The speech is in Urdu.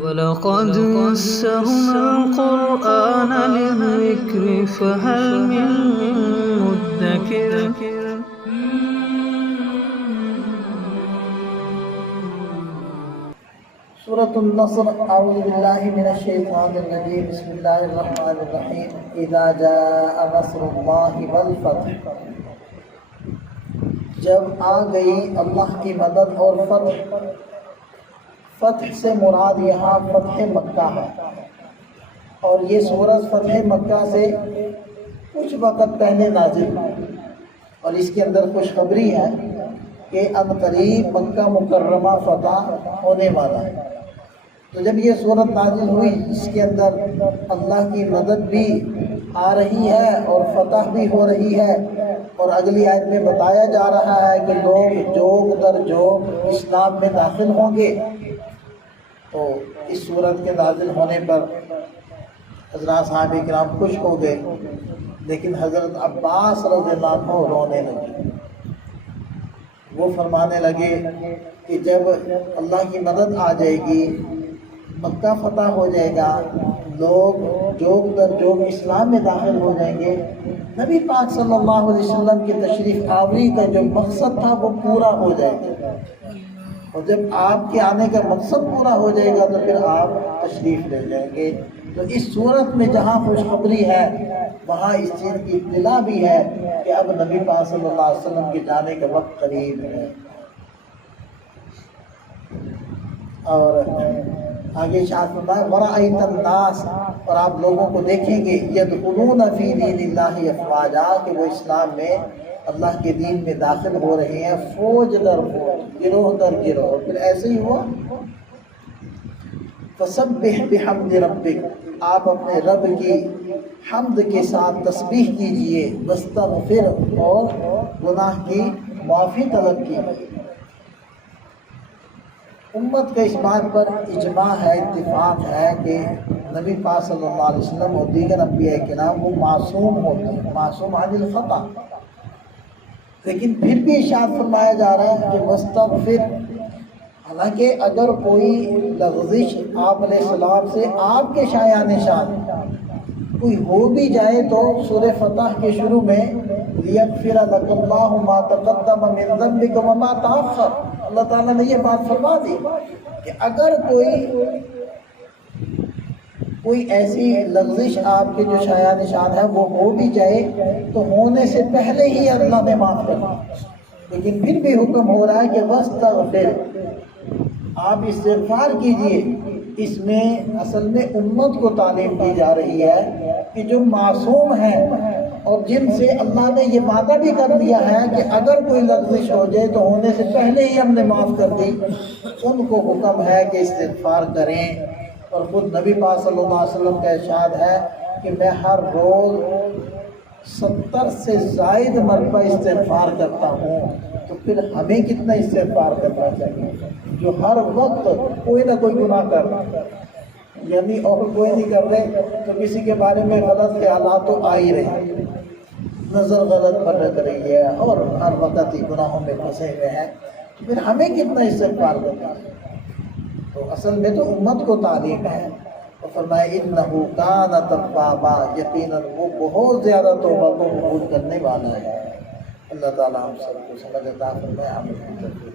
وَلَقَدْ يَسَّرْنَا الْقُرْآنَ لِلذِّكْرِ فَهَلْ مِن مُّدَّكِرٍ سورة النصر اعوذ باللہ من الشیطان الرجیم بسم اللہ الرحمن الرحیم اذا جاء نصر اللہ والفتح، جب آ گئی اللہ کی مدد اور فتح۔ فتح سے مراد یہاں فتح مکہ ہے، اور یہ سورت فتح مکہ سے کچھ وقت پہلے نازل ہوئی، اور اس کے اندر خوشخبری ہے کہ عنقریب مکہ مکرمہ فتح ہونے والا ہے۔ تو جب یہ صورت نازل ہوئی، اس کے اندر اللہ کی مدد بھی آ رہی ہے اور فتح بھی ہو رہی ہے، اور اگلی آیت میں بتایا جا رہا ہے کہ لوگ جوگ در جوگ اسلام میں داخل ہوں گے۔ تو اس صورت کے نازل ہونے پر حضرات صحابہ کرام خوش ہو گئے، لیکن حضرت عباس رضی اللہ عنہ رونے لگے۔ وہ فرمانے لگے کہ جب اللہ کی مدد آ جائے گی، مکہ فتح ہو جائے گا، لوگ جوگ در جوگ اسلام میں داخل ہو جائیں گے، نبی پاک صلی اللہ علیہ وسلم کی تشریف آوری کا جو مقصد تھا وہ پورا ہو جائے گا، اور جب آپ کے آنے کا مقصد پورا ہو جائے گا تو پھر آپ تشریف لے جائیں گے۔ تو اس صورت میں جہاں خوشخبری ہے وہاں اس چیز کی اطلاع بھی ہے کہ اب نبی پاک صلی اللہ علیہ وسلم کے جانے کا وقت قریب ہے۔ اور آگے ارشاد فرمایا وَرَأَيْتَ النَّاسَ، اور آپ لوگوں کو دیکھیں گے يَدْخُلُونَ فِي دِينِ اللَّهِ أَفْوَاجًا، کہ وہ اسلام میں اللہ کے دین میں داخل ہو رہے ہیں فوج در فوج، گروہ در گروہ۔ پھر ایسے ہی ہوا فَسَبِّحْ بِحَمْدِ رَبِّكَ، آپ اپنے رب کی حمد کے ساتھ تسبیح کیجئے، وَاسْتَغْفِرْ، اور گناہ کی معافی طلب کیجئے۔ امت کا اس بات پر اجماع ہے، اتفاق ہے کہ نبی پاک صلی اللہ علیہ وسلم اور دیگر انبیاء کرام وہ معصوم ہوتے ہیں، معصوم عن الخطا، لیکن پھر بھی ارشاد فرمایا جا رہا ہے کہ واستغفر، حالانکہ اگر کوئی لغزش آپ علیہ السلام سے آپ کے شایع نشان کوئی ہو بھی جائے تو سورہ فتح کے شروع میں لیغفر لک اللہ ما تقدم من ذنبک وما تأخر، اللہ تعالیٰ نے یہ بات فرما دی کہ اگر کوئی ایسی لغزش آپ کے جو شایع نشان ہے وہ ہو بھی جائے تو ہونے سے پہلے ہی اللہ نے معاف کر دیا، لیکن پھر بھی حکم ہو رہا ہے کہ واستغفر، آپ استغفار کیجئے۔ اس میں اصل میں امت کو تعلیم دی جا رہی ہے کہ جو معصوم ہیں اور جن سے اللہ نے یہ وعدہ بھی کر دیا ہے کہ اگر کوئی لغزش ہو جائے تو ہونے سے پہلے ہی ہم نے معاف کر دی، ان کو حکم ہے کہ استغفار کریں۔ اور خود نبی پاک صلی اللہ علیہ وسلم کا ارشاد ہے کہ میں ہر روز 70 سے زائد مرتبہ استغفار کرتا ہوں، تو پھر ہمیں کتنا استغفار کرنا چاہیے جو ہر وقت کوئی نہ کوئی گناہ کر رہا ہے، یعنی اور کوئی نہیں کر رہے تو کسی کے بارے میں غلط خیالات تو آ ہی رہے ہیں، نظر غلط فرق رہی ہے اور ہر وقت ہی گناہوں میں پھنسے ہوئے ہیں، تو پھر ہمیں کتنا استغفار کرنا ہے۔ تو اصل میں تو امت کو تعلیم ہے، اور فرمایا انہو کان توابا، یقیناً وہ بہت زیادہ توبہ کو قبول کرنے والا ہے۔ اللہ تعالیٰ ہم سب کو سمجھ عطا فرمائے، آمین۔